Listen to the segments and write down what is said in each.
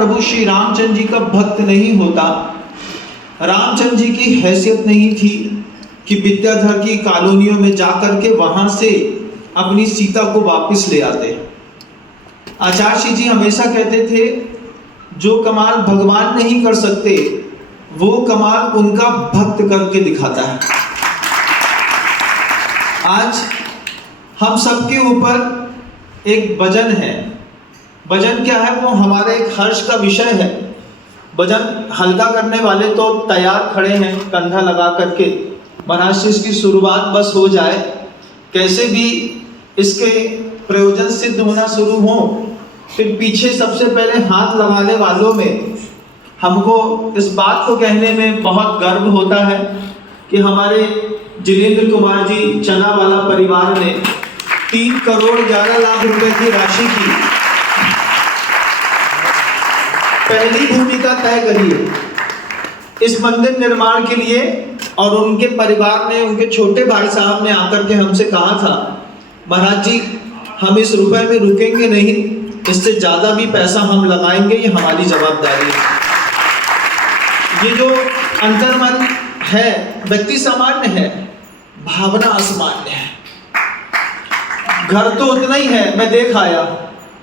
प्रभु श्री रामचंद्र जी का भक्त नहीं होता, रामचंद्र जी की हैसियत नहीं थी कि विद्याधर की कॉलोनियों में जाकर के वहां से अपनी सीता को वापस ले आते। आचार्य जी हमेशा कहते थे जो कमाल भगवान नहीं कर सकते वो कमाल उनका भक्त करके दिखाता है। आज हम सबके ऊपर एक वजन है। वजन क्या है? वो हमारे एक हर्ष का विषय है। वजन हल्का करने वाले तो तैयार खड़े हैं कंधा लगा करके, महाराज इसकी शुरुआत बस हो जाए, कैसे भी इसके प्रयोजन सिद्ध होना शुरू हो। फिर पीछे सबसे पहले हाथ लगाने वालों में हमको इस बात को कहने में बहुत गर्व होता है कि हमारे जिनेंद्र कुमार जी चना वाला परिवार ने 3 करोड़ 11 लाख रुपए की राशि की पहली भूमिका तय करी है इस मंदिर निर्माण के लिए। और उनके परिवार ने, उनके छोटे भाई साहब ने आकर के हमसे कहा था, महाराज जी हम इस रुपए में रुकेंगे नहीं, इससे ज्यादा भी पैसा हम लगाएंगे, ये हमारी जवाबदारी है। ये जो अंतर्मन है व्यक्ति सामान्य है, भावना असामान्य है। घर तो उतना ही है, मैं देख आया,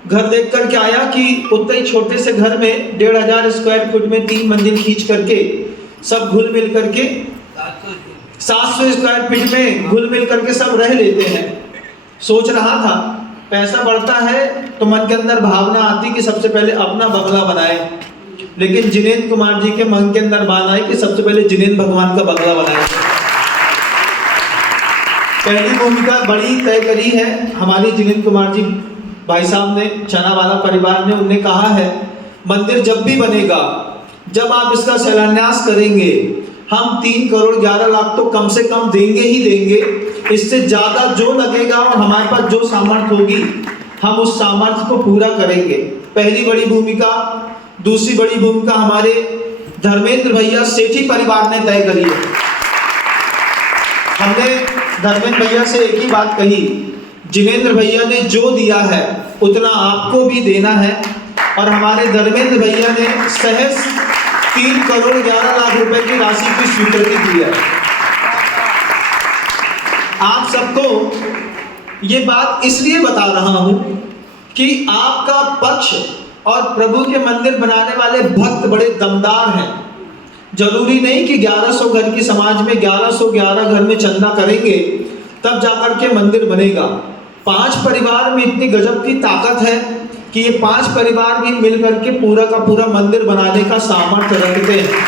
घर देख करके आया कि उतने ही छोटे से घर में 1500 स्क्वायर फुट में 3 मंजिल खींच करके सब घुल मिल करके 700 स्क्वायर फीट में घुल मिल करके सब रह लेते हैं। सोच रहा था पैसा बढ़ता है तो मन के अंदर भावना आती कि सबसे पहले अपना बंगला बनाए, लेकिन जिनेंद्र कुमार जी के मन के अंदर बात आई कि सबसे पहले जिनेंद्र भगवान का बंगला बनाए। पहली भूमिका बड़ी तय करी है हमारी जिनेंद्र कुमार जी भाई साहब ने, चना वाला परिवार ने। उन्होंने कहा है मंदिर जब भी बनेगा, जब आप इसका शिलान्यास करेंगे, हम 3 करोड़ 11 लाख तो कम से कम देंगे ही देंगे। इससे ज्यादा जो लगेगा और हमारे पास जो सामर्थ्य होगी हम उस सामर्थ्य को पूरा करेंगे। पहली बड़ी भूमिका। दूसरी बड़ी भूमिका हमारे धर्मेंद्र भैया सेठी परिवार ने तय करी है। हमने धर्मेंद्र भैया से एक ही बात कही, जिनेंद्र भैया ने जो दिया है उतना आपको भी देना है। और हमारे धर्मेंद्र भैया ने सहज 3 करोड़ 11 लाख रुपए की राशि की स्वीकृति की है। आप सबको ये बात इसलिए बता रहा हूं कि आपका पक्ष और प्रभु के मंदिर बनाने वाले भक्त बड़े दमदार हैं। जरूरी नहीं कि 1100 घर की समाज में 1111 घर में चंदा करेंगे तब जाकर के मंदिर बनेगा। 5 परिवार में इतनी गजब की ताकत है कि ये 5 परिवार भी मिलकर के पूरा का पूरा मंदिर बनाने का सामर्थ्य रखते हैं।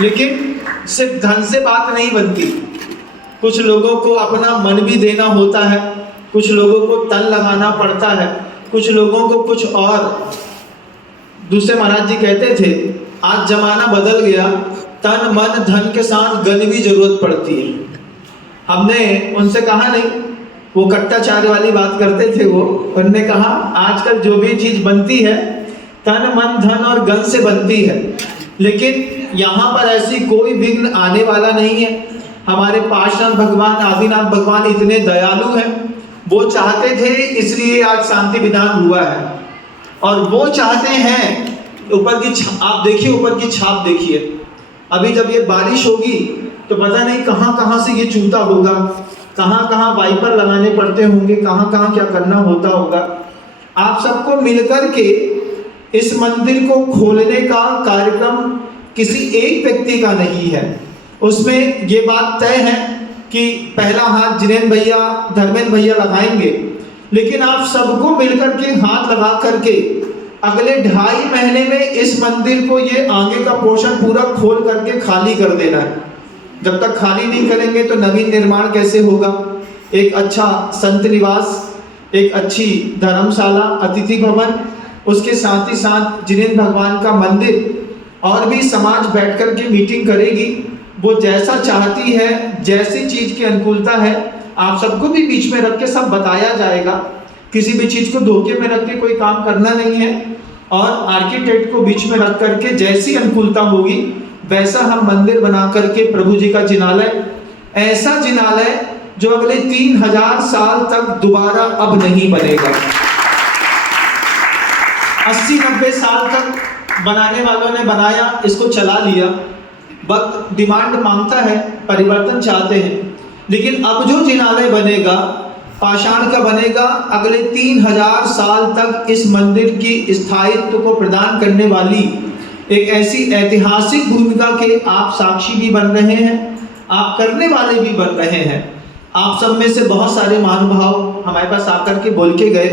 लेकिन सिर्फ धन से बात नहीं बनती, कुछ लोगों को अपना मन भी देना होता है, कुछ लोगों को तन लगाना पड़ता है, कुछ लोगों को कुछ और। दूसरे महाराज जी कहते थे आज जमाना बदल गया, तन मन धन के साथ गन भी जरूरत पड़ती है। हमने उनसे कहा नहीं, वो कट्टाचार्य वाली बात करते थे। वो उन्होंने कहा आजकल जो भी चीज बनती है तन मन धन और गन से बनती है, लेकिन यहाँ पर ऐसी कोई विघ्न आने वाला नहीं है। हमारे पार्षद भगवान आदिनाथ भगवान इतने दयालु हैं, वो चाहते थे इसलिए आज शांति विधान हुआ है। और वो चाहते हैं, ऊपर की आप देखिए, ऊपर की छाप देखिए। अभी जब ये बारिश होगी तो पता नहीं कहाँ कहाँ से ये चूता होगा, कहाँ कहाँ वाइपर लगाने पड़ते होंगे, कहाँ कहाँ क्या करना होता होगा। आप सबको मिलकर के इस मंदिर को खोलने का कार्यक्रम किसी एक व्यक्ति का नहीं है। उसमें ये बात तय है कि पहला हाथ जिनेंद्र भैया धर्मेंद्र भैया लगाएंगे, लेकिन आप सबको मिलकर के हाथ लगा करके अगले 2.5 महीने में इस मंदिर को ये आगे का पोर्शन पूरा खोल करके खाली कर देना है। जब तक खाली नहीं करेंगे तो नवीन निर्माण कैसे होगा? एक अच्छा संत निवास, एक अच्छी धर्मशाला, अतिथि भवन, उसके साथ ही साथ जिनेंद्र भगवान का मंदिर, और भी समाज बैठ कर के मीटिंग करेगी। वो जैसा चाहती है, जैसी चीज की अनुकूलता है, आप सबको भी बीच में रख के सब बताया जाएगा। किसी भी चीज को धोखे में रख के कोई काम करना नहीं है। और आर्किटेक्ट को बीच में रख करके जैसी अनुकूलता होगी वैसा हम मंदिर बना करके प्रभु जी का जिनालय, ऐसा जिनालय जो अगले 3000 साल तक दोबारा अब नहीं बनेगा। 80-90 साल तक बनाने वालों ने बनाया, इसको चला लिया। वक्त डिमांड मांगता है, परिवर्तन चाहते हैं, लेकिन अब जो जिनालय बनेगा पाषाण का बनेगा, अगले 3000 साल तक इस मंदिर की स्थायित्व को प्रदान करने वाली एक ऐसी ऐतिहासिक भूमिका के आप साक्षी भी बन रहे हैं, आप करने वाले भी बन रहे हैं। आप सब में से बहुत सारे महानुभाव हमारे पास आकर के बोल के गए,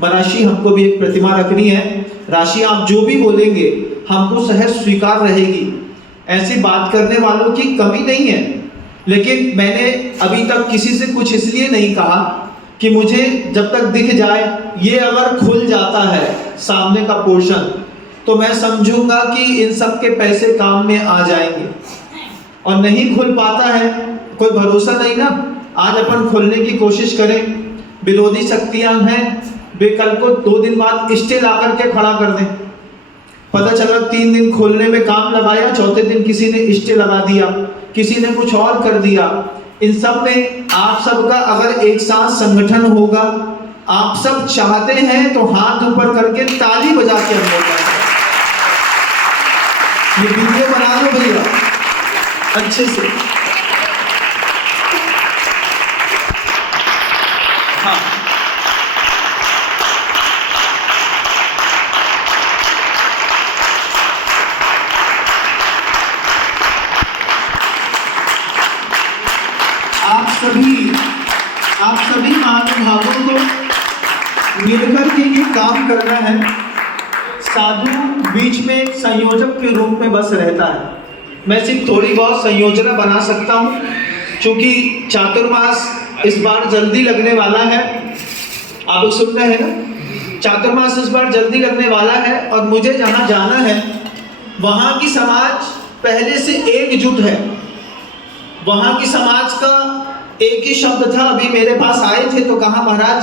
बनारसी हमको भी एक प्रतिमा रखनी है, राशि आप जो भी बोलेंगे हमको सहज स्वीकार रहेगी। ऐसी बात करने वालों की कमी नहीं है, लेकिन मैंने अभी तक किसी से कुछ इसलिए नहीं कहा कि मुझे जब तक दिख जाए, ये अगर खुल जाता है सामने का पोर्शन तो मैं समझूंगा कि इन सब के पैसे काम में आ जाएंगे, और नहीं खुल पाता है कोई भरोसा नहीं ना। आज अपन खोलने की कोशिश करें, विरोधी शक्तियां हैं, वे कल को 2 दिन बाद स्टे ला करके खड़ा कर दें। पता चला 3 दिन खोलने में काम लगाया, चौथे दिन किसी ने स्टे लगा दिया, किसी ने कुछ और कर दिया। इन सब में आप सबका अगर एक साथ संगठन होगा, आप सब चाहते हैं तो हाथ ऊपर करके ताली बजा के हम लोग ये वीडियो बना लो भैया अच्छे से। हाँ, आप सभी महानुभावों को मिलकर के ये काम करना है। साधु बीच में एक संयोजक के रूप में बस रहता है। मैं सिर्फ थोड़ी बहुत संयोजना बना सकता हूँ, क्योंकि चातुर्मास इस बार जल्दी लगने वाला है। आप सुन रहे हैं ना, चातुर्मास इस बार जल्दी लगने वाला है, और मुझे जहाँ जाना है वहाँ की समाज पहले से एकजुट है। वहाँ की समाज का एक ही शब्द था। अभी मेरे पास आए थे तो कहा, महाराज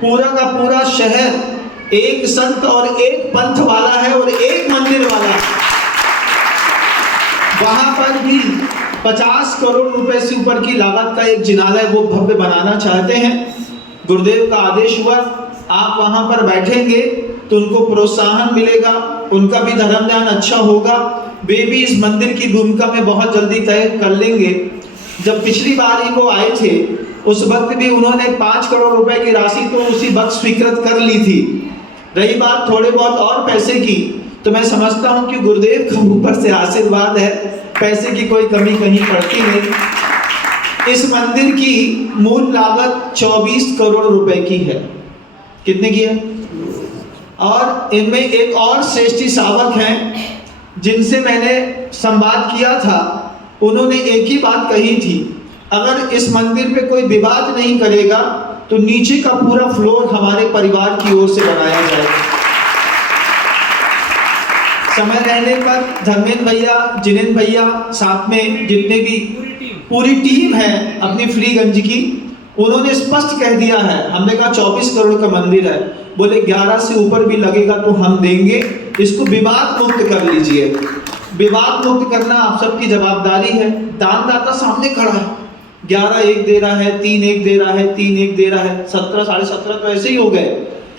पूरा का पूरा शहर एक संत और एक पंथ वाला है और एक मंदिर वाला है। वहां पर भी 50 करोड़ रुपए से ऊपर की लागत का एक जिनालय वो भव्य बनाना चाहते हैं। गुरुदेव का आदेश हुआ, आप वहां पर बैठेंगे तो उनको प्रोत्साहन मिलेगा, उनका भी धर्म ज्ञान अच्छा होगा, वे भी इस मंदिर की भूमिका में बहुत जल्दी तय कर लेंगे। जब पिछली बार ही वो आए थे, उस वक्त भी उन्होंने 5 करोड़ रुपए की राशि तो उसी वक्त स्वीकृत कर ली थी। रही बात थोड़े बहुत और पैसे की, तो मैं समझता हूं कि गुरुदेव का ऊपर से आशीर्वाद है, पैसे की कोई कमी कहीं पड़ती नहीं। इस मंदिर की मूल लागत 24 करोड़ रुपए की है। कितने की है? और इनमें एक और श्रेष्ठी सावक हैं जिनसे मैंने संवाद किया था, उन्होंने एक ही बात कही थी, अगर इस मंदिर पे कोई विवाद नहीं करेगा तो नीचे का पूरा फ्लोर हमारे परिवार की ओर से बनाया जाएगा। समय रहने पर धर्मेंद्र भैया, जिनेंद्र भैया, साथ में जितने भी पूरी टीम है अपनी फ्रीगंज की, उन्होंने स्पष्ट कह दिया है। हमने कहा 24 करोड़ का मंदिर है, बोले 11 से ऊपर भी लगेगा तो हम देंगे, इसको विवाद मुक्त कर लीजिए। विवाद मुक्त करना आप सबकी जवाबदारी है। दानदाता सामने खड़ा है, 11 एक दे रहा है, 3 एक दे रहा है, 3 एक दे रहा है, 17 17.5 तो ऐसे ही हो गए।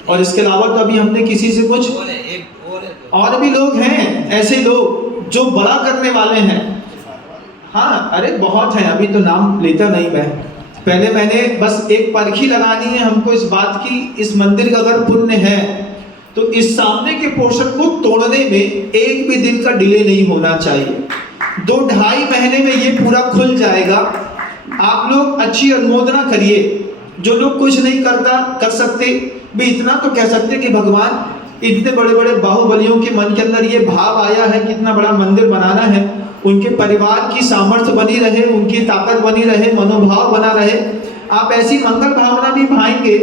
और इसके अलावा तो अभी हमने किसी से कुछ और भी लोग हैं ऐसे लोग जो बड़ा करने वाले हैं। हाँ, अरे बहुत हैं, अभी तो नाम लेता नहीं मैं। पहले मैंने बस एक परखी लगानी है हमको इस बात की, इस मंदिर का अगर पुण्य है तो इस सामने के पोर्शन को तोड़ने में एक भी दिन का डिले नहीं होना चाहिए। 2-2.5 महीने में ये पूरा खुल जाएगा। आप लोग अच्छी अनुमोदना करिए। जो लोग कुछ नहीं कर सकते भी इतना तो कह सकते कि भगवान, इतने बड़े बड़े बाहुबलियों के मन के अंदर ये भाव आया है कि इतना बड़ा मंदिर बनाना है, उनके परिवार की सामर्थ्य बनी रहे, उनकी ताकत बनी रहे, मनोभाव बना रहे। आप ऐसी मंगल भावना भी भाएंगे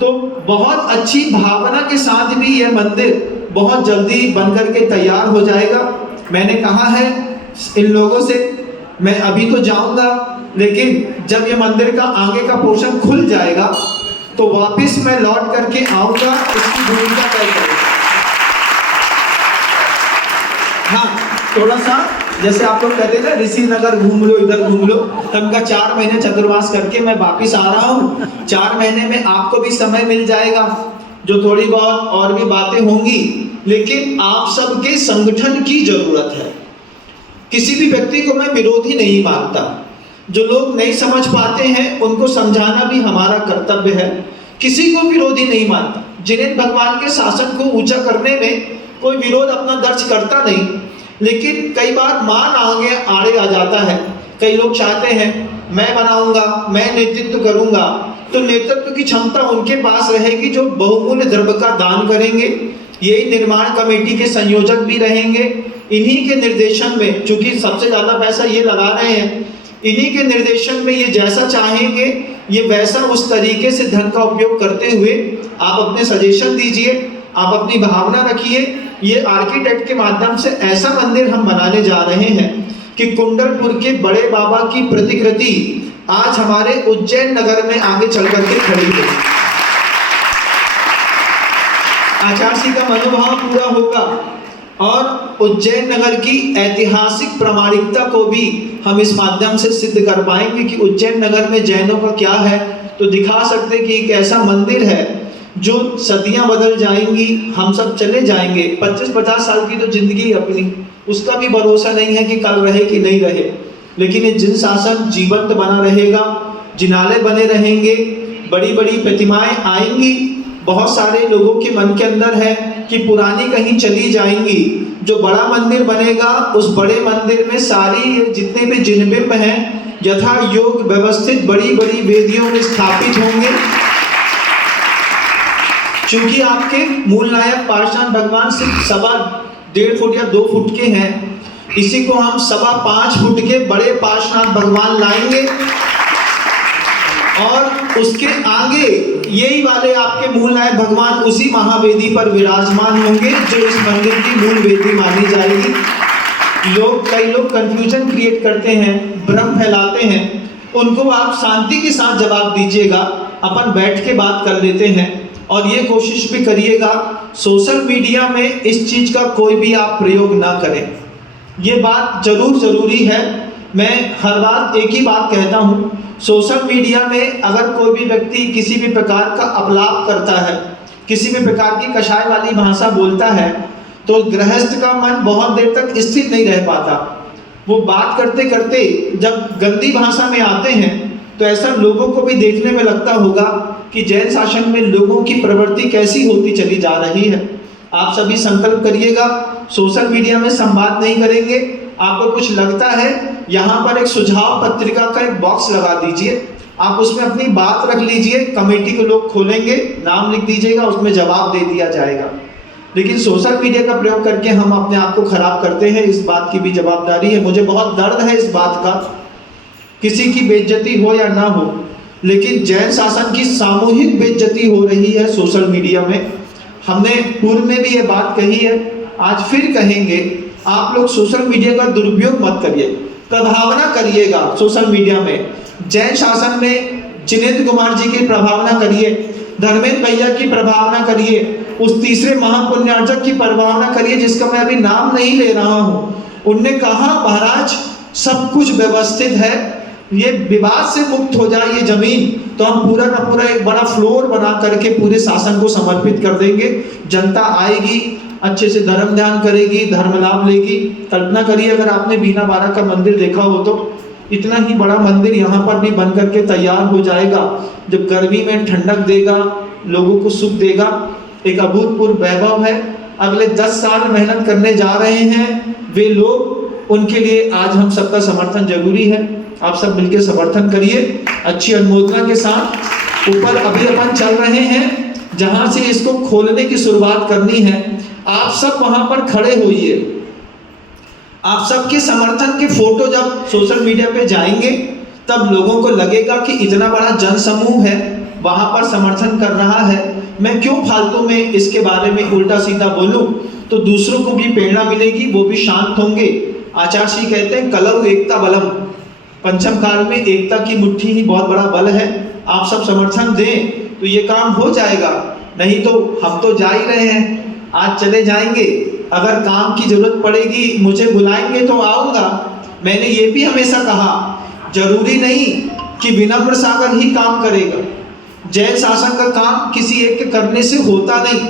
तो बहुत अच्छी भावना के साथ भी यह मंदिर बहुत जल्दी बनकर के तैयार हो जाएगा। मैंने कहा है इन लोगों से, मैं अभी तो जाऊंगा, लेकिन जब ये मंदिर का आगे का पोर्शन खुल जाएगा तो वापस मैं लौट करके आऊंगा, इसकी भूमिका तय करूंगा। हाँ, थोड़ा सा जैसे आप लोग कहते हैं ना, ऋषि नगर घूम लो, इधर घूम लो, तब का 4 महीने चतुर्मास करके मैं वापस आ रहा हूँ। 4 महीने में आपको भी समय मिल जाएगा। जो थोड़ी बहुत और भी बातें होंगी, लेकिन आप सबके संगठन की जरूरत है। किसी भी व्यक्ति को मैं विरोधी नहीं मानता, जो लोग नहीं समझ पाते हैं उनको समझाना भी हमारा कर्तव्य है। किसी को विरोधी नहीं मानता, जिन्हें भगवान के शासन को ऊंचा करने में कोई विरोध अपना दर्ज करता नहीं, लेकिन कई बार मान आड़े आ जाता है। कई लोग चाहते हैं मैं बनाऊंगा, मैं नेतृत्व करूंगा, तो नेतृत्व की क्षमता उनके पास रहेगी जो बहुमूल्य द्रव्य का दान करेंगे। यही निर्माण कमेटी के संयोजक भी रहेंगे। इन्हीं के निर्देशन में, चूंकि सबसे ज्यादा पैसा ये लगा रहे हैं, इन्हीं के निर्देशन में ये जैसा चाहेंगे ये वैसा उस तरीके से धन का उपयोग करते हुए आप अपने सजेशन दीजिए, आप अपनी भावना रखिए। ये आर्किटेक्ट के माध्यम से ऐसा मंदिर हम बनाने जा रहे हैं कि कुंडलपुर के बड़े बाबा की प्रतिकृति आज हमारे उज्जैन नगर में आगे चल करके खड़ी है। आचार्य का मनोभाव पूरा होगा और उज्जैन नगर की ऐतिहासिक प्रामाणिकता को भी हम इस माध्यम से सिद्ध कर पाएंगे कि उज्जैन नगर में जैनों का क्या है। तो दिखा सकते कि एक ऐसा मंदिर है जो सदियां बदल जाएंगी, हम सब चले जाएंगे। 25-50 साल की तो जिंदगी अपनी, उसका भी भरोसा नहीं है कि कल रहे कि नहीं रहे, लेकिन ये जिन शासन जीवंत बना रहेगा, जिनाले बने रहेंगे, बड़ी बड़ी प्रतिमाएं आएंगी। बहुत सारे लोगों के मन के अंदर है कि पुरानी कहीं चली जाएंगी। जो बड़ा मंदिर बनेगा उस बड़े मंदिर में सारी जितने भी जिनबिंब हैं यथा योग व्यवस्थित बड़ी बड़ी वेदियों में स्थापित होंगे। क्योंकि आपके मूल नायक पार्षद भगवान सिर्फ 1.5 फुट या 2 फुट के हैं, इसी को हम 5.25 फुट के बड़े पार्षद भगवान लाएंगे और उसके आगे यही वाले आपके मूल नायक भगवान उसी महावेदी पर विराजमान होंगे जो इस मंदिर की मूल वेदी मानी जाएगी। कई लोग कंफ्यूजन क्रिएट करते हैं, भ्रम फैलाते हैं, उनको आप शांति के साथ जवाब दीजिएगा। अपन बैठ के बात कर लेते हैं और ये कोशिश भी करिएगा सोशल मीडिया में इस चीज का कोई भी आप प्रयोग ना करें। ये बात जरूरी है। मैं हर बार एक ही बात कहता हूँ, सोशल मीडिया में अगर कोई भी व्यक्ति किसी भी प्रकार का अपलाप करता है, किसी भी प्रकार की कषाय वाली भाषा बोलता है, तो गृहस्थ का मन बहुत देर तक स्थिर नहीं रह पाता। वो बात करते करते जब गंदी भाषा में आते हैं तो ऐसा लोगों को भी देखने में लगता होगा कि जैन शासन में लोगों की प्रवृत्ति कैसी होती चली जा रही है। आप सभी संकल्प करिएगा, सोशल मीडिया में संवाद नहीं करेंगे। आपको कुछ लगता है, यहाँ पर एक सुझाव पत्रिका का एक बॉक्स लगा दीजिए, आप उसमें अपनी बात रख लीजिए, कमेटी के लोग खोलेंगे, नाम लिख दीजिएगा, उसमें जवाब दे दिया जाएगा। लेकिन सोशल मीडिया का प्रयोग करके हम अपने आप को खराब करते हैं, इस बात की भी जवाबदारी है। मुझे बहुत दर्द है इस बात का, किसी की बेइज्जती हो या ना हो, लेकिन जैन शासन की सामूहिक बेइज्जती हो रही है सोशल मीडिया में। हमने पूर्व में भी ये बात कही है, आज फिर कहेंगे, आप लोग सोशल मीडिया का दुरुपयोग मत करिए, प्रभावना करिएगा सोशल मीडिया में। जैन शासन में जिनेंद्र कुमार जी की प्रभावना करिए, धर्मेंद्र भैया की प्रभावना करिए, उस तीसरे महापुण्यार्जक की प्रभावना करिए जिसका मैं अभी नाम नहीं ले रहा हूँ। उनने कहा महाराज सब कुछ व्यवस्थित है, ये विवाद से मुक्त हो जाए ये जमीन, तो हम पूरा का पूरा एक बड़ा फ्लोर बना करके पूरे शासन को समर्पित कर देंगे। जनता आएगी, अच्छे से धर्म ध्यान करेगी, धर्म लाभ लेगी। कल्पना करिए अगर आपने बीना बारा का मंदिर देखा हो तो इतना ही बड़ा मंदिर यहाँ पर भी बन करके तैयार हो जाएगा, जब गर्मी में ठंडक देगा, लोगों को सुख देगा। एक अभूतपूर्व वैभव है। अगले 10 साल मेहनत करने जा रहे हैं वे लोग, उनके लिए आज हम सबका समर्थन जरूरी है। आप सब मिलकर समर्थन करिए अच्छी अनुमोदना के साथ। ऊपर अभी अपन चल रहे हैं, जहां से इसको खोलने की शुरुआत करनी है, आप सब वहां पर खड़े होइए। आप सबके समर्थन के फोटो जब सोशल मीडिया पे जाएंगे तब लोगों को लगेगा कि इतना बड़ा जन समूह है, वहां पर समर्थन कर रहा है। मैं क्यों फालतू में इसके बारे में उल्टा सीधा बोलूं, तो दूसरों को भी प्रेरणा मिलेगी, वो भी शांत होंगे। आचार्य जी कहते हैं कलौ एकता बलम, पंचम काल में एकता की मुट्ठी ही बहुत बड़ा बल है। आप सब समर्थन दें तो ये काम हो जाएगा, नहीं तो हम तो जा ही रहे हैं, आज चले जाएंगे। अगर काम की जरूरत पड़ेगी मुझे बुलाएंगे तो आऊंगा। मैंने ये भी हमेशा कहा, जरूरी नहीं कि विनम्र सागर ही काम करेगा, जैन शासन का काम किसी एक के करने से होता नहीं।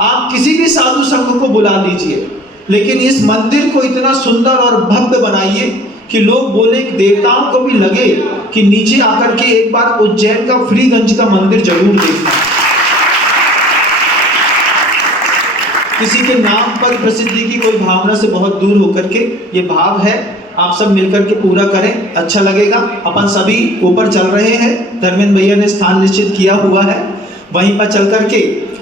आप किसी भी साधु संघ को बुला लीजिए, लेकिन इस मंदिर को इतना सुंदर और भव्य बनाइए कि लोग बोले, देवताओं को भी लगे कि नीचे आकर के एक बार उज्जैन का फ्रीगंज का मंदिर जरूर देखना। किसी के नाम पर प्रसिद्धि की कोई भावना से बहुत दूर होकर के ये भाव है, आप सब मिलकर के पूरा करें, अच्छा लगेगा। अपन सभी ऊपर चल रहे हैं, धर्मेंद्र भैया ने स्थान निश्चित किया हुआ है, वहीं पर चल करके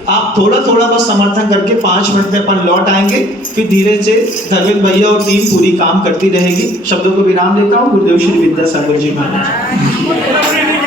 आप थोड़ा थोड़ा बस समर्थन करके 5 मिनट में अपन लौट आएंगे। फिर धीरे से धर्मेंद्र भैया और टीम पूरी काम करती रहेगी। शब्दों को विराम देता हूँ। गुरुदेव श्री विद्यासागर जी महाराज।